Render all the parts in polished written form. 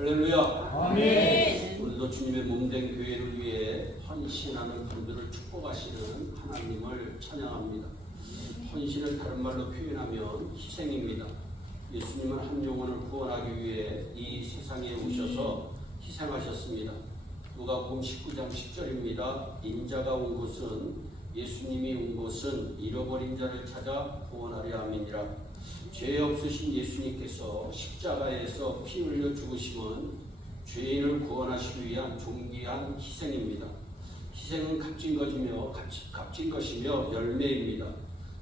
할렐루야. 아멘. 오늘도 주님의 몸된 교회를 위해 헌신하는 분들을 축복하시는 하나님을 찬양합니다. 헌신을 다른 말로 표현하면 희생입니다. 예수님은 한 영혼을 구원하기 위해 이 세상에 오셔서 희생하셨습니다. 누가복음 19장 10절입니다. 인자가 온 곳은 예수님이 온 곳은 잃어버린 자를 찾아 구원하려 함이니라. 죄 없으신 예수님께서 십자가에서 피 흘려 죽으심은 죄인을 구원하시기 위한 존귀한 희생입니다. 희생은 값진 것이며 열매입니다.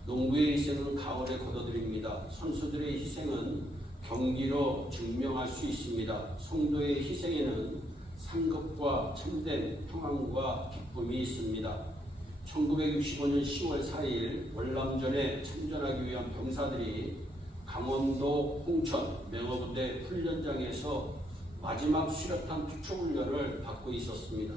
농부의 희생은 가을에 거둬들입니다. 선수들의 희생은 경기로 증명할 수 있습니다. 성도의 희생에는 상급과 참된 평안과 기쁨이 있습니다. 1965년 10월 4일 월남전에 참전하기 위한 병사들이 강원도 홍천 명어부대 훈련장에서 마지막 수류탄 투척 훈련을 받고 있었습니다.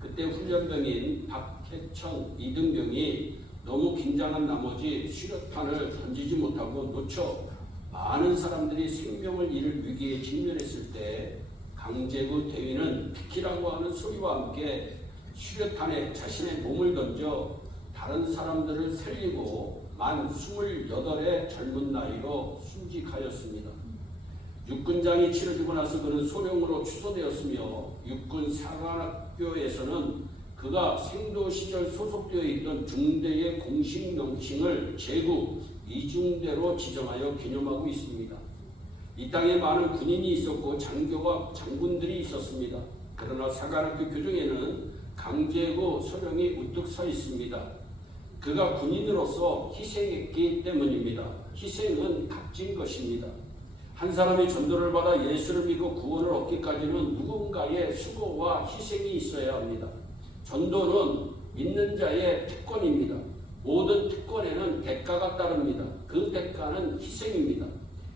그때 훈련병인 박해천 이등병이 너무 긴장한 나머지 수류탄을 던지지 못하고 놓쳐 많은 사람들이 생명을 잃을 위기에 직면했을 때 강제구 대위는 비키라고 하는 소리와 함께 수류탄에 자신의 몸을 던져 다른 사람들을 살리고 만 28의 젊은 나이로 순직하였습니다. 육군장이 치러지고 나서 그는 소령으로 추소되었으며 육군 사관학교에서는 그가 생도 시절 소속되어 있던 중대의 공식 명칭을 제구 이중대로 지정하여 기념하고 있습니다. 이 땅에 많은 군인이 있었고 장군들이 있었습니다. 그러나 사관학교 교정에는 강제구 소령이 우뚝 서 있습니다. 그가 군인으로서 희생했기 때문입니다. 희생은 값진 것입니다. 한 사람이 전도를 받아 예수를 믿고 구원을 얻기까지는 누군가의 수고와 희생이 있어야 합니다. 전도는 믿는 자의 특권입니다. 모든 특권에는 대가가 따릅니다. 그 대가는 희생입니다.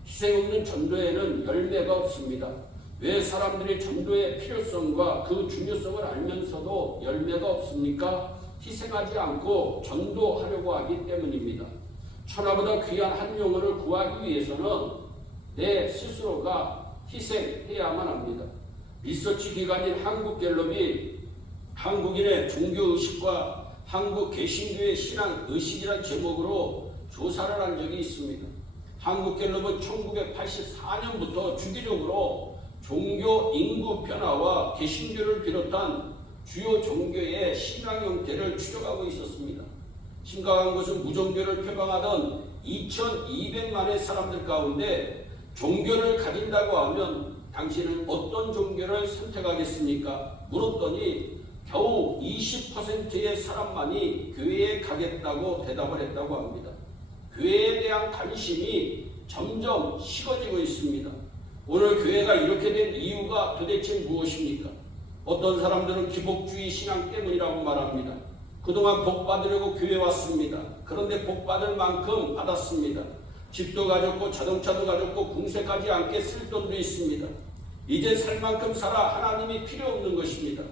희생 없는 전도에는 열매가 없습니다. 왜 사람들이 전도의 필요성과 그 중요성을 알면서도 열매가 없습니까? 희생하지 않고 전도하려고 하기 때문입니다. 천하보다 귀한 한 영혼을 구하기 위해서는 내 스스로가 희생해야만 합니다. 리서치 기관인 한국갤럽이 한국인의 종교의식과 한국 개신교의 신앙의식이라는 제목으로 조사를 한 적이 있습니다. 한국갤럽은 1984년부터 주기적으로 종교 인구 변화와 개신교를 비롯한 주요 종교의 신앙 형태를 추적하고 있었습니다. 심각한 것은 무종교를 표방하던 2200만의 사람들 가운데 종교를 가진다고 하면 당신은 어떤 종교를 선택하겠습니까? 물었더니 겨우 20%의 사람만이 교회에 가겠다고 대답을 했다고 합니다. 교회에 대한 관심이 점점 식어지고 있습니다. 오늘 교회가 이렇게 된 이유가 도대체 무엇입니까? 어떤 사람들은 기복주의 신앙 때문이라고 말합니다. 그동안 복 받으려고 교회 왔습니다. 그런데 복 받을 만큼 받았습니다. 집도 가졌고 자동차도 가졌고 궁색하지 않게 쓸 돈도 있습니다. 이제 살 만큼 살아 하나님이 필요 없는 것입니다.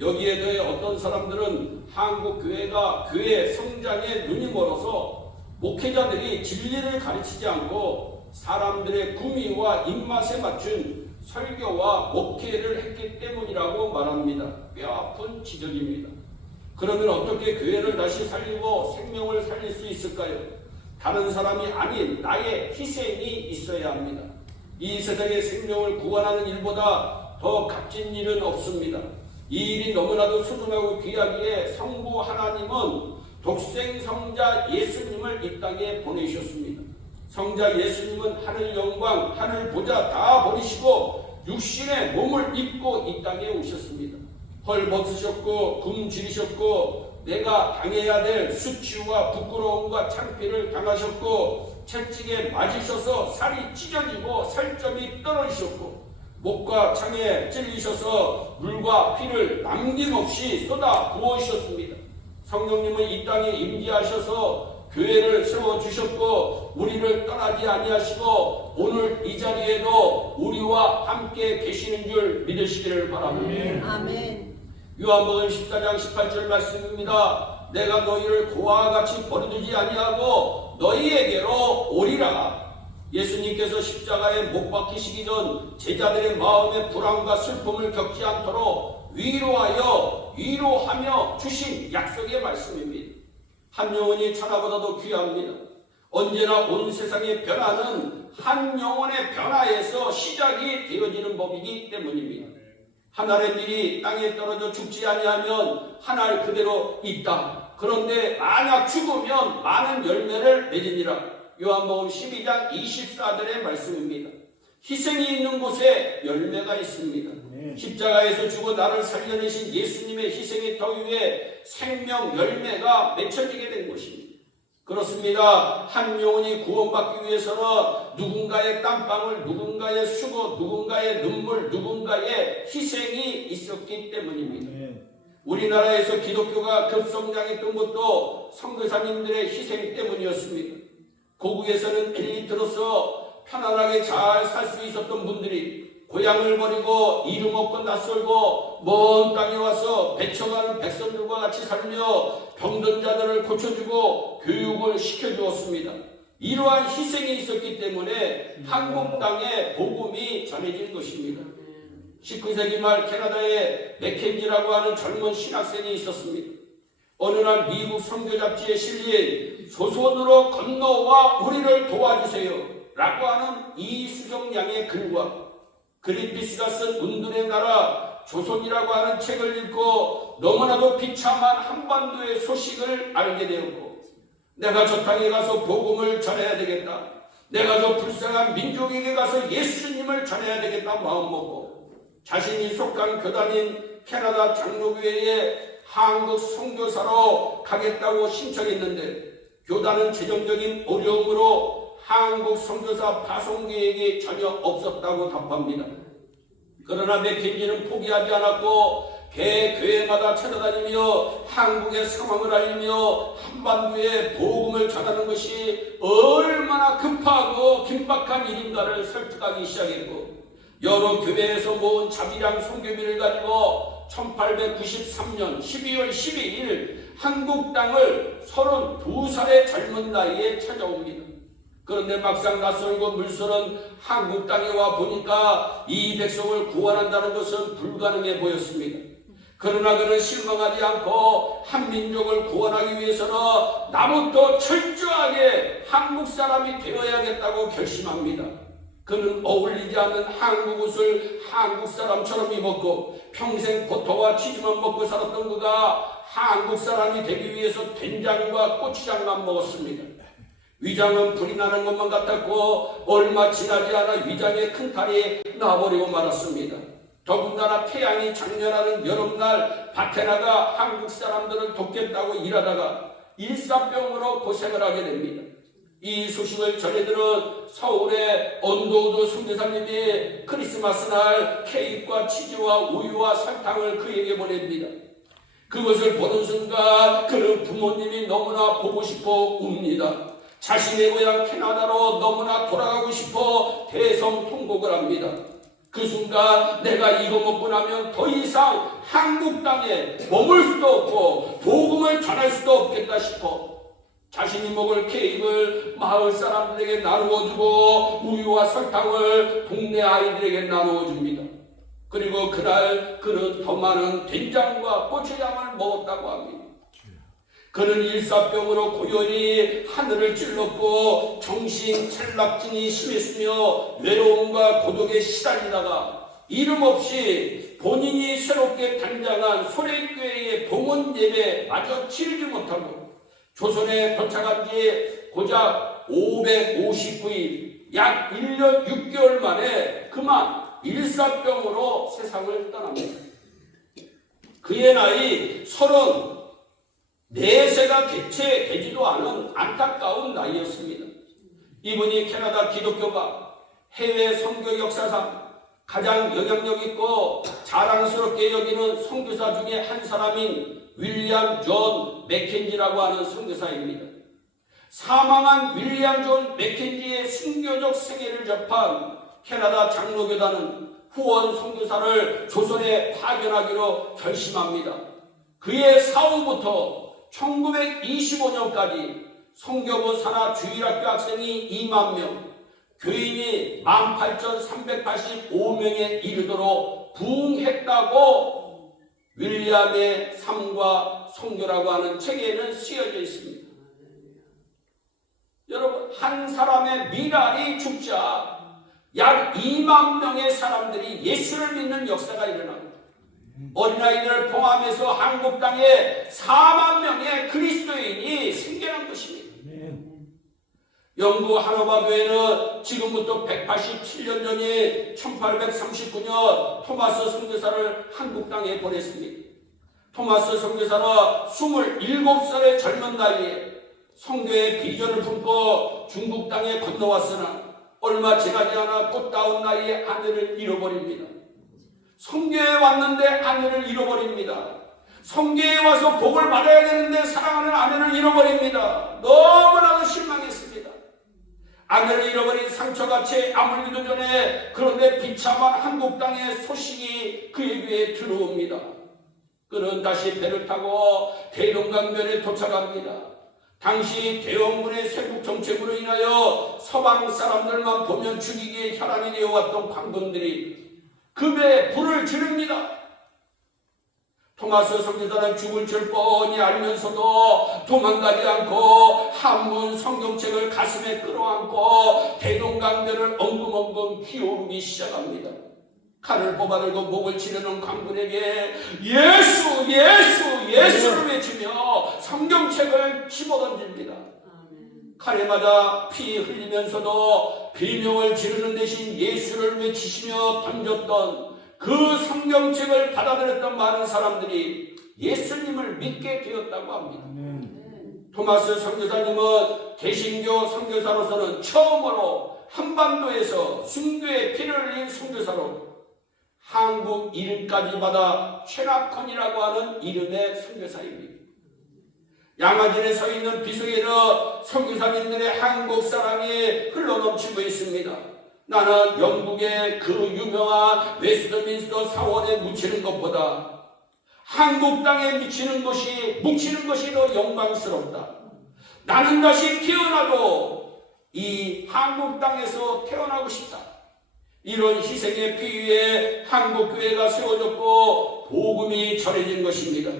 여기에 더해 어떤 사람들은 한국 교회가 교회 성장에 눈이 멀어서 목회자들이 진리를 가르치지 않고 사람들의 구미와 입맛에 맞춘 설교와 목회를 했기 때문이라고 말합니다. 뼈아픈 지적입니다. 그러면 어떻게 교회를 다시 살리고 생명을 살릴 수 있을까요? 다른 사람이 아닌 나의 희생이 있어야 합니다. 이 세상의 생명을 구원하는 일보다 더 값진 일은 없습니다. 이 일이 너무나도 소중하고 귀하기에 성부 하나님은 독생 성자 예수님을 이 땅에 보내셨습니다. 성자 예수님은 하늘 영광, 하늘 보좌 다 버리시고 육신의 몸을 입고 이 땅에 오셨습니다. 헐 벗으셨고 금 지리셨고 내가 당해야 될 수치와 부끄러움과 창피를 당하셨고 채찍에 맞으셔서 살이 찢어지고 살점이 떨어지셨고 목과 창에 찔리셔서 물과 피를 남김없이 쏟아 부으셨습니다. 성령님은 이 땅에 임재하셔서 교회를 세워주셨고 우리를 떠나지 아니하시고 오늘 이 자리에도 우리와 함께 계시는 줄 믿으시기를 바랍니다. 아멘. 요한복음 14장 18절 말씀입니다. 내가 너희를 고아와 같이 버려두지 아니하고 너희에게로 오리라. 예수님께서 십자가에 못 박히시기 전 제자들의 마음의 불안과 슬픔을 겪지 않도록 위로하며 주신 약속의 말씀입니다. 한 영혼이 천하보다도 귀합니다. 언제나 온 세상의 변화는 한 영혼의 변화에서 시작이 되어지는 법이기 때문입니다. 한 알의 밀이 땅에 떨어져 죽지 아니하면 한 알 그대로 있다. 그런데 만약 죽으면 많은 열매를 맺으니라. 요한복음 12장 24절의 말씀입니다. 희생이 있는 곳에 열매가 있습니다. 십자가에서 죽어 나를 살려내신 예수님의 희생의 터 위에 생명 열매가 맺혀지게 된 것입니다. 그렇습니다. 한 영혼이 구원받기 위해서는 누군가의 땀방울, 누군가의 수고, 누군가의 눈물, 누군가의 희생이 있었기 때문입니다. 우리나라에서 기독교가 급성장했던 것도 선교사님들의 희생 때문이었습니다. 고국에서는 엘리트로서 편안하게 잘 살 수 있었던 분들이 고향을 버리고 이름 없고 낯설고 먼 땅에 와서 배쳐가는 백성들과 같이 살며 병든 자들을 고쳐주고 교육을 시켜주었습니다. 이러한 희생이 있었기 때문에 한국 땅에 복음이 전해진 것입니다. 19세기 말 캐나다에 맥켄지라고 하는 젊은 신학생이 있었습니다. 어느 날 미국 선교 잡지에 실린 조선으로 건너와 우리를 도와주세요 라고 하는 이수정양의 글과 그린피스가 쓴 운둔의 나라 조선이라고 하는 책을 읽고 너무나도 비참한 한반도의 소식을 알게 되었고, 내가 저 땅에 가서 복음을 전해야 되겠다, 내가 저 불쌍한 민족에게 가서 예수님을 전해야 되겠다 마음먹고 자신이 속한 교단인 캐나다 장로교회에 한국 선교사로 가겠다고 신청했는데 교단은 재정적인 어려움으로 한국 선교사 파송 계획이 전혀 없었다고 답합니다. 그러나 맥켄지는 포기하지 않았고 개 교회마다 찾아다니며 한국의 상황을 알리며 한반도에 복음을 전하는 것이 얼마나 급하고 긴박한 일인가를 설득하기 시작했고, 여러 교회에서 모은 자비랑 선교비를 가지고 1893년 12월 12일 한국 땅을 32살의 젊은 나이에 찾아옵니다. 그런데 막상 낯설고 물서른 한국 땅에 와 보니까 이 백성을 구원한다는 것은 불가능해 보였습니다. 그러나 그는 실망하지 않고 한민족을 구원하기 위해서는 나부터 철저하게 한국 사람이 되어야겠다고 결심합니다. 그는 어울리지 않는 한국 옷을 한국 사람처럼 입었고 평생 버터와 치즈만 먹고 살았던 그가 한국 사람이 되기 위해서 된장과 고추장만 먹었습니다. 위장은 불이 나는 것만 같았고 얼마 지나지 않아 위장에 큰 탈이 나버리고 말았습니다. 더군다나 태양이 장렬하는 여름날 밭에 나가 한국 사람들을 돕겠다고 일하다가 일사병으로 고생을 하게 됩니다. 이 소식을 전해들은 서울의 언더우드 선교사님이 크리스마스 날 케이크와 치즈와 우유와 설탕을 그에게 보냅니다. 그것을 보는 순간 그는 부모님이 너무나 보고 싶어 웁니다. 자신의 고향 캐나다로 너무나 돌아가고 싶어 대성통곡을 합니다. 그 순간 내가 이거 먹고 나면 더 이상 한국 땅에 머물 수도 없고 복음을 전할 수도 없겠다 싶어 자신이 먹을 케이크를 마을 사람들에게 나누어주고 우유와 설탕을 동네 아이들에게 나누어줍니다. 그리고 그날 그는 더 많은 된장과 고추장을 먹었다고 합니다. 그는 일사병으로 고열이 하늘을 찔렀고 정신 탈락증이 심했으며 외로움과 고독에 시달리다가 이름 없이 본인이 새롭게 단장한 소래교회의 봉헌 예배마저 치르지 못하고 조선에 도착한 지 고작 559일, 약 1년 6개월 만에 그만 일사병으로 세상을 떠납니다. 그의 나이 34세가 개최 되지도 않은 안타까운 나이였습니다. 이분이 캐나다 기독교가 해외 선교 역사상 가장 영향력 있고 자랑스럽게 여기는 선교사 중에 한 사람인 윌리엄 존 맥켄지라고 하는 선교사입니다. 사망한 윌리엄 존 맥켄지의 순교적 생애를 접한 캐나다 장로교단은 후원 선교사를 조선에 파견하기로 결심합니다. 그의 사후부터 1925년까지 선교부 산하 주일학교 학생이 2만 명, 교인이 18,385명에 이르도록 부흥했다고 윌리엄의 삶과 선교라고 하는 책에는 쓰여져 있습니다. 여러분, 한 사람의 미랄이 죽자 약 2만 명의 사람들이 예수를 믿는 역사가 일어납니다. 어린아이들을 포함해서 한국 땅에 4만 명의 그리스도인이 생겨난 것입니다. 영국 하노바 교회는 지금부터 187년 전인 1839년 토마스 선교사를 한국 땅에 보냈습니다. 토마스 선교사는 27살의 젊은 나이에 선교의 비전을 품고 중국 땅에 건너왔으나 얼마 지나지 않아 꽃다운 나이에 아내를 잃어버립니다. 선교에 왔는데 아내를 잃어버립니다. 선교에 와서 복을 받아야 되는데 사랑하는 아내를 잃어버립니다. 너무나도 실망했습니다. 아내를 잃어버린 상처같이 아물기도 전에 그런데 비참한 한국 땅의 소식이 그에게 들어옵니다. 그는 다시 배를 타고 대동강변에 도착합니다. 당시 대원군의 세국 정책으로 인하여 서방 사람들만 보면 죽이기에 혈안이 되어왔던 관군들이 그 배에 불을 지릅니다. 토마스 선교사는 죽을 줄 뻔히 알면서도 도망가지 않고 한문 성경책을 가슴에 끌어안고 대동강변을 엉금엉금 기어오르기 시작합니다. 칼을 뽑아들고 목을 치르는 관군에게 예수 예수 예수를 외치며 성경책을 집어던집니다. 칼에 맞아 피 흘리면서도 비명을 지르는 대신 예수를 외치시며 던졌던 그 성경책을 받아들였던 많은 사람들이 예수님을 믿게 되었다고 합니다. 토마스 선교사님은 개신교 선교사로서는 처음으로 한반도에서 순교의 피를 흘린 선교사로 한국 이름까지 받아 최낙헌이라고 하는 이름의 선교사입니다. 양화진에 서 있는 비석에는 선교사님들의 한국 사랑이 흘러넘치고 있습니다. 나는 영국의 그 유명한 웨스트민스터 사원에 묻히는 것보다 한국 땅에 묻히는 것이 더 영광스럽다. 나는 다시 태어나도 이 한국 땅에서 태어나고 싶다. 이런 희생의 피 위에 한국교회가 세워졌고 복음이 전해진 것입니다.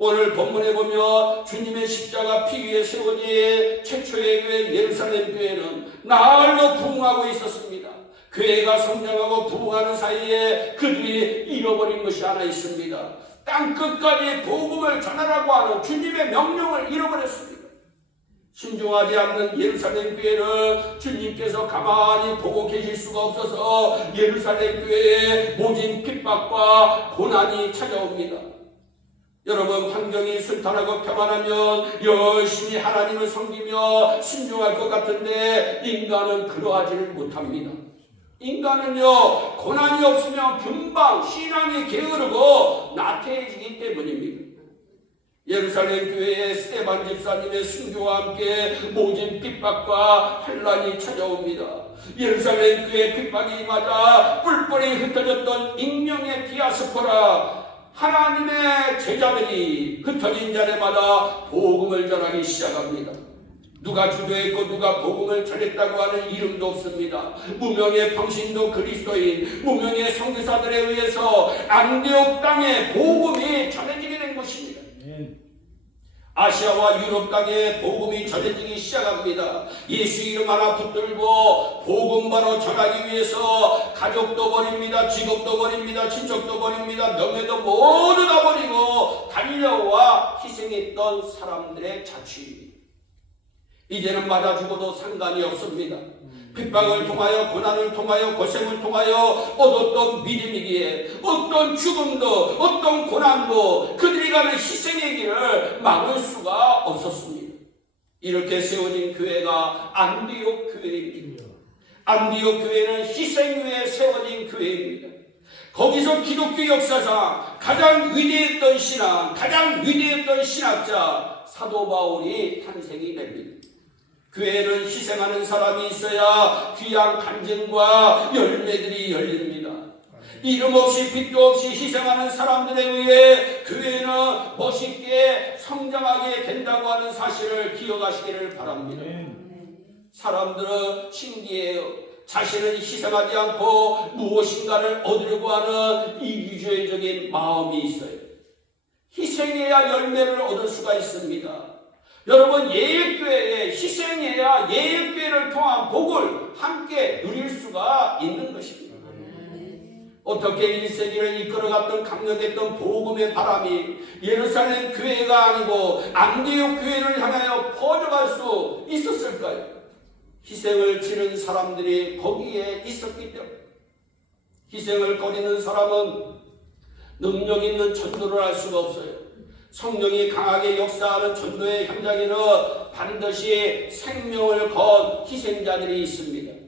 오늘 본문에 보면 주님의 십자가 피 위에 세워진 최초의 교회 예루살렘 교회는 나흘로 부흥하고 있었습니다. 교회가 성장하고 부흥하는 사이에 그들이 잃어버린 것이 하나 있습니다. 땅끝까지 복음을 전하라고 하는 주님의 명령을 잃어버렸습니다. 순종하지 않는 예루살렘 교회를 주님께서 가만히 보고 계실 수가 없어서 예루살렘 교회에 모진 핍박과 고난이 찾아옵니다. 여러분, 환경이 순탄하고 평안하면 열심히 하나님을 섬기며 순종할 것 같은데 인간은 그러하지를 못합니다. 인간은요, 고난이 없으면 금방 신앙이 게으르고 나태해지기 때문입니다. 예루살렘 교회의 스데반 집사님의 순교와 함께 모진 핍박과 환란이 찾아옵니다. 예루살렘 교회 핍박이 맞아 뿔뿔이 흩어졌던 익명의 디아스포라 하나님의 제자들이 흩어진 자리마다 복음을 전하기 시작합니다. 누가 주도했고 누가 복음을 전했다고 하는 이름도 없습니다. 무명의 평신도 그리스도인, 무명의 선교사들에 의해서 안디옥 땅에 복음이 전해지게 된 것입니다. 아시아와 유럽 땅에 복음이 전해지기 시작합니다. 예수 이름 하나 붙들고 복음 바로 전하기 위해서 가족도 버립니다. 직업도 버립니다. 친척도 버립니다. 명예도 모두 다 버리고 달려와 희생했던 사람들의 자취입니다. 이제는 맞아 죽어도 상관이 없습니다. 핍박을 통하여 고난을 통하여 고생을 통하여 얻었던 믿음이기에 어떤 죽음도 어떤 고난도 그들이 가는 희생의 길을 막을 수가 없었습니다. 이렇게 세워진 교회가 안디옥 교회입니다. 안디옥 교회는 희생 위에 세워진 교회입니다. 거기서 기독교 역사상 가장 위대했던 신앙, 가장 위대했던 신학자 사도 바울이 탄생이 됩니다. 교회는 희생하는 사람이 있어야 귀한 간증과 열매들이 열립니다. 이름 없이 빛도 없이 희생하는 사람들에 의해 교회는 멋있게 성장하게 된다고 하는 사실을 기억하시기를 바랍니다. 사람들은 신기해요. 자신은 희생하지 않고 무엇인가를 얻으려고 하는 이기주의적인 마음이 있어요. 희생해야 열매를 얻을 수가 있습니다. 여러분, 예일교회에 희생해야 예일교회를 통한 복을 함께 누릴 수가 있는 것입니다. 어떻게 1세기를 이끌어갔던 강력했던 복음의 바람이 예루살렘 교회가 아니고 안디옥 교회를 향하여 퍼져갈 수 있었을까요? 희생을 치른 사람들이 거기에 있었기 때문에. 희생을 거리는 사람은 능력 있는 전도를 할 수가 없어요. 성령이 강하게 역사하는 전도의 현장에는 반드시 생명을 건 희생자들이 있습니다.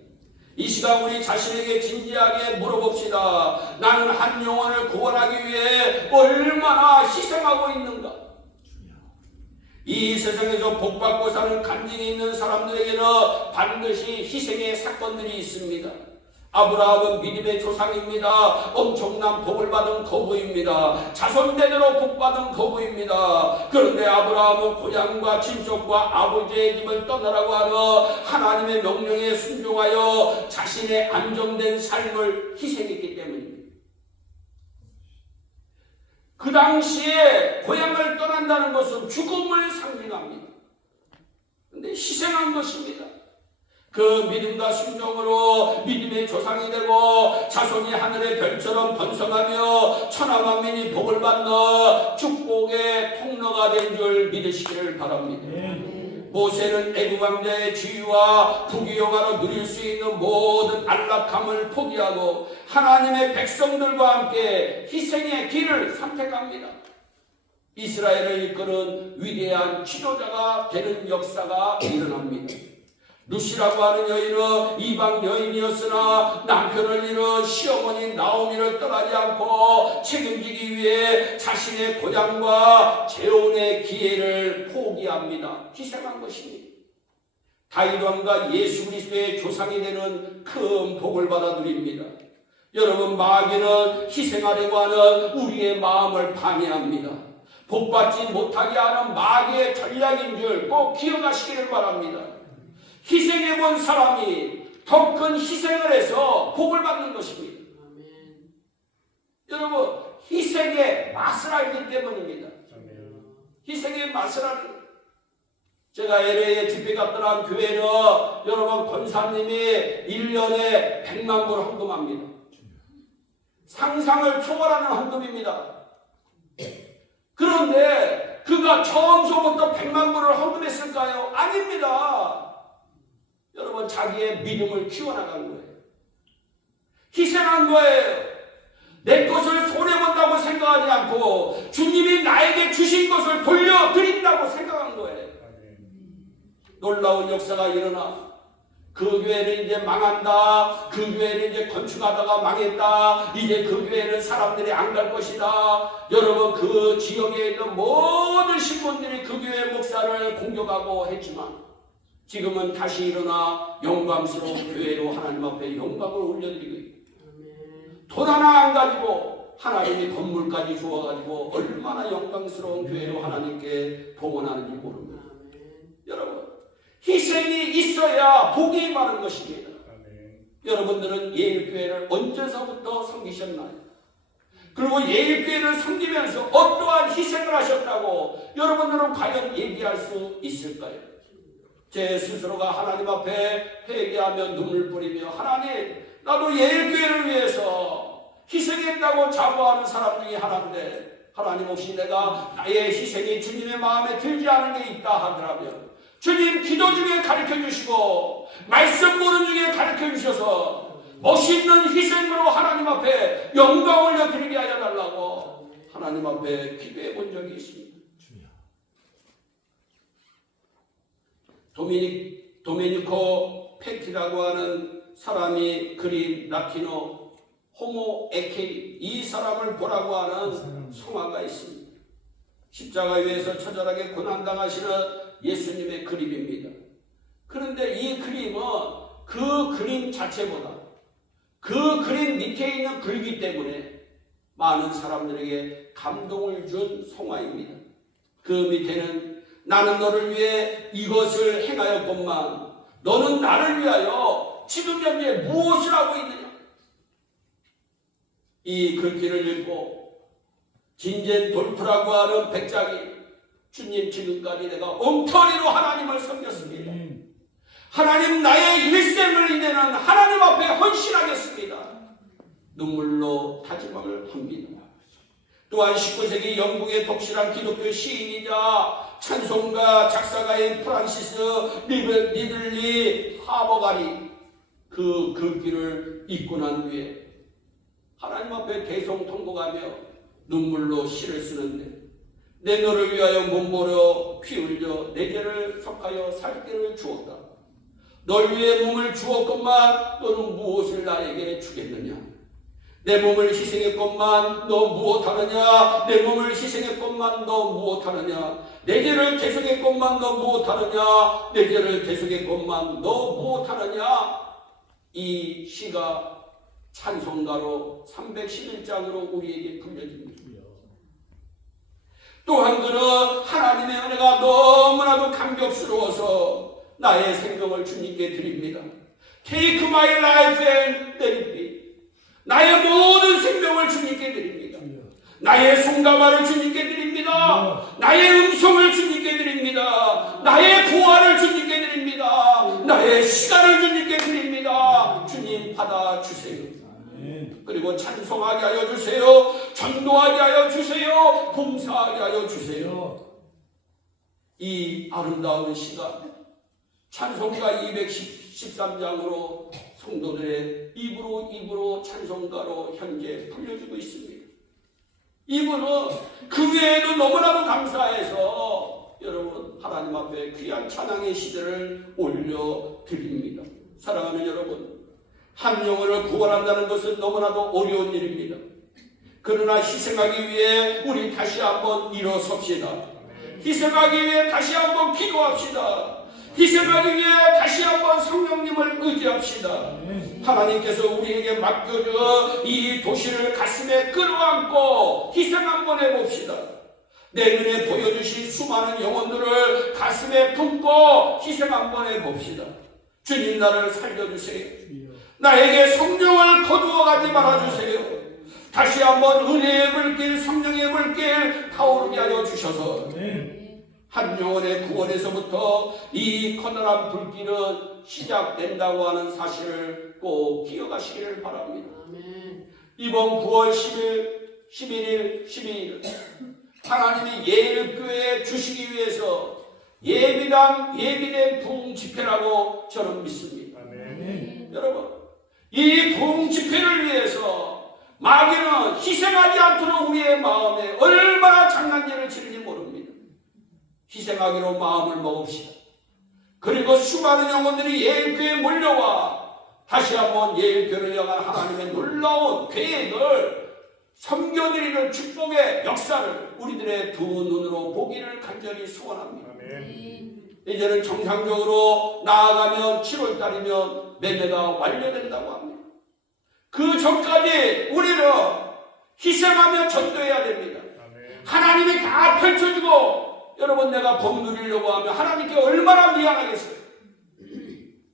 이 시간 우리 자신에게 진지하게 물어봅시다. 나는 한 영혼을 구원하기 위해 얼마나 희생하고 있는가? 이 세상에서 복받고 사는 간증이 있는 사람들에게는 반드시 희생의 사건들이 있습니다. 아브라함은 믿음의 조상입니다. 엄청난 복을 받은 거부입니다. 자손대대로 복받은 거부입니다. 그런데 아브라함은 고향과 친족과 아버지의 집을 떠나라고 하는 하나님의 명령에 순종하여 자신의 안정된 삶을 희생했기 때문입니다. 그 당시에 고향을 떠난다는 것은 죽음을 상징합니다. 그런데 희생한 것입니다. 그 믿음과 순종으로 믿음의 조상이 되고 자손이 하늘의 별처럼 번성하며 천하만민이 복을 받는 축복의 통로가 된 줄 믿으시기를 바랍니다. 모세는 애굽 왕자의 지위와 부귀영화로 누릴 수 있는 모든 안락함을 포기하고 하나님의 백성들과 함께 희생의 길을 선택합니다. 이스라엘을 이끄는 위대한 지도자가 되는 역사가 일어납니다. 루시라고 하는 여인은 이방 여인이었으나 남편을 잃은 시어머니 나오미를 떠나지 않고 책임지기 위해 자신의 고향과 재혼의 기회를 포기합니다. 희생한 것입니다. 다윗 왕과 예수 그리스도의 조상이 되는 큰 복을 받아 누립니다. 여러분, 마귀는 희생하려고 하는 우리의 마음을 방해합니다. 복받지 못하게 하는 마귀의 전략인 줄 꼭 기억하시기를 바랍니다. 희생해본 사람이 더 큰 희생을 해서 복을 받는 것입니다. 아멘. 여러분, 희생의 맛을 알기 때문입니다. 아멘. 희생의 맛을 아는 거예요. 제가 LA에 집회 갔더란 교회는 여러분 권사님이 1년에 100만 불 헌금합니다. 상상을 초월하는 헌금입니다. 그런데 그가 처음서부터 100만 불을 헌금했을까요? 아닙니다. 여러분, 자기의 믿음을 키워나간 거예요. 희생한 거예요. 내 것을 손해본다고 생각하지 않고 주님이 나에게 주신 것을 돌려드린다고 생각한 거예요. 놀라운 역사가 일어나 그 교회는 이제 망한다. 그 교회는 이제 건축하다가 망했다. 이제 그 교회는 사람들이 안 갈 것이다. 여러분, 그 지역에 있는 모든 신분들이 그 교회 목사를 공격하고 했지만 지금은 다시 일어나 영광스러운 교회로 하나님 앞에 영광을 올려드리고 있습니다. 돈 하나 안 가지고 하나님이 건물까지 주어가지고 얼마나 영광스러운 교회로 하나님께 봉헌하는지 모릅니다. 여러분, 희생이 있어야 복이 많은 것입니다. 여러분들은 예일교회를 언제서부터 섬기셨나요? 그리고 예일교회를 섬기면서 어떠한 희생을 하셨다고 여러분들은 과연 얘기할 수 있을까요? 제 스스로가 하나님 앞에 회개하며 눈물 뿌리며 하나님, 나도 예일교회를 위해서 희생했다고 자부하는 사람 중에 하나인데 하나님, 혹시 내가 나의 희생이 주님의 마음에 들지 않은 게 있다 하더라면 주님 기도 중에 가르쳐 주시고 말씀 보는 중에 가르쳐 주셔서 멋있는 희생으로 하나님 앞에 영광 올려드리게 하여 달라고 하나님 앞에 기도해 본 적이 있습니다. 도메니코 페티라고 하는 사람이 그린 라티노 호모 에케이, 이 사람을 보라고 하는 성화가 있습니다. 십자가 위에서 처절하게 고난당하시는 예수님의 그림입니다. 그런데 이 그림은 그 그림 자체보다 그 그림 밑에 있는 글귀 때문에 많은 사람들에게 감동을 준 성화입니다. 그 밑에는 나는 너를 위해 이것을 행하였건만 너는 나를 위하여 지금 현재 무엇을 하고 있느냐? 이 글귀를 읽고 진젠 돌프라고 하는 백작이 주님, 지금까지 내가 엉터리로 하나님을 섬겼습니다. 하나님, 나의 일생을 이내는 하나님 앞에 헌신하겠습니다. 눈물로 다짐을 합니다. 또한 19세기 영국의 독실한 기독교 시인이자 찬송가 작사가인 프란시스 리들리 하버갈이 그 글귀를 읽고 난 뒤에 하나님 앞에 대성통곡하며 눈물로 시를 쓰는데, 내 너를 위하여 몸보려 피 흘려 내 죄를 속하여 살 길을 주었다. 널 위해 몸을 주었건만 너는 무엇을 나에게 주겠느냐? 내 몸을 희생했건만 너 무엇하느냐? 내 몸을 희생했건만 너 무엇하느냐? 내 죄를 대속했건만 너 무엇하느냐? 내 죄를 대속했건만 너 무엇하느냐? 이 시가 찬송가로 311장으로 우리에게 불려집니다. 또한 그는 하나님의 은혜가 너무나도 감격스러워서 나의 생명을 주님께 드립니다. Take my life and let it be. 나의 모든 생명을 주님께 드립니다. 나의 손가마를 주님께 드립니다. 나의 음성을 주님께 드립니다. 나의 부활을 주님께 드립니다. 나의 시간을 주님께 드립니다. 주님 받아주세요. 그리고 찬송하게 하여 주세요. 전도하게 하여 주세요. 봉사하게 하여 주세요. 이 아름다운 시가 찬송가 213장으로 성도들의 입으로 찬송가로 현재 불려지고 있습니다. 이분은 그 외에도 너무나도 감사해서 여러분 하나님 앞에 귀한 찬양의 시대를 올려드립니다. 사랑하는 여러분, 한 영혼을 구원한다는 것은 너무나도 어려운 일입니다. 그러나 희생하기 위해 우리 다시 한번 일어섭시다. 희생하기 위해 다시 한번 기도합시다. 희생하기 위해 다시 한번 성령님을 의지합시다. 하나님께서 우리에게 맡겨준 이 도시를 가슴에 끌어안고 희생 한번 해봅시다. 내 눈에 보여주신 수많은 영혼들을 가슴에 품고 희생 한번 해봅시다. 주님, 나를 살려주세요. 나에게 성령을 거두어가지 말아주세요. 다시 한번 은혜의 불길, 성령의 불길 타오르게 하여 주셔서 한 영혼의 구원에서부터 이 커다란 불길은 시작된다고 하는 사실을 꼭 기억하시기를 바랍니다. 이번 9월 10일, 11일, 12일 하나님이 예일교회에 주시기 위해서 예비된 부흥 집회라고 저는 믿습니다. 여러분, 이 부흥 집회를 위해서 마귀는 희생하지 않도록 우리의 마음에 얼마나 장난질을 치는지 모릅니다. 희생하기로 마음을 먹읍시다. 그리고 수많은 영혼들이 예일교회에 몰려와 다시 한번 예일교회를 향한 하나님의 놀라운 계획을 섬겨드리는 축복의 역사를 우리들의 두 눈으로 보기를 간절히 소원합니다. 이제는 정상적으로 나아가면 7월달이면 매매가 완료된다고 합니다. 그 전까지 우리는 희생하며 전도해야 됩니다. 하나님이 다 펼쳐주고 여러분, 내가 복 누리려고 하면 하나님께 얼마나 미안하겠어요.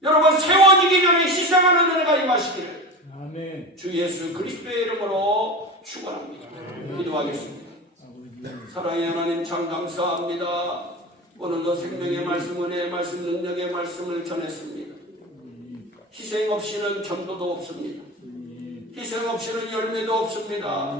여러분, 세워지기 전에 희생하는 은혜가 임하시기를 아멘. 주 예수 그리스도의 이름으로 축원합니다. 기도하겠습니다. 사랑의 하나님, 참 감사합니다. 오늘도 생명의 말씀, 은혜의 말씀, 능력의 말씀을 전했습니다. 희생 없이는 전도도 없습니다. 희생 없이는 열매도 없습니다.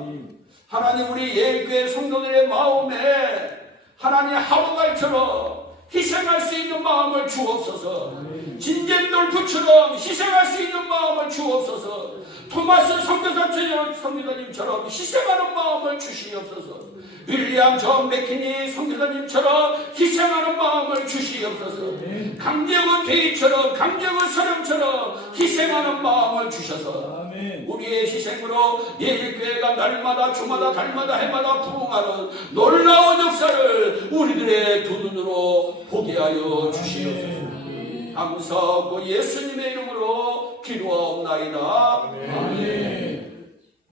하나님, 우리 예일교회 성도들의 마음에 하나님 하루갈처럼 희생할 수 있는 마음을 주옵소서. 진젠돌프처럼 희생할 수 있는 마음을 주옵소서. 토마스 선교사님처럼 희생하는 마음을 주시옵소서. 윌리엄 존 맥키니 선교사님처럼 희생하는 마음을 주시옵소서. 강재원 대위처럼, 강재원 사령처럼 희생하는 마음을 주셔서 우리의 희생으로 예일교회가 날마다 주마다 달마다 해마다 부흥하는 놀라운 역사를 우리들의 두 눈으로 보게 하여 주시옵소서. 감사하고 예수님의 이름으로 기도하옵나이다. 아멘.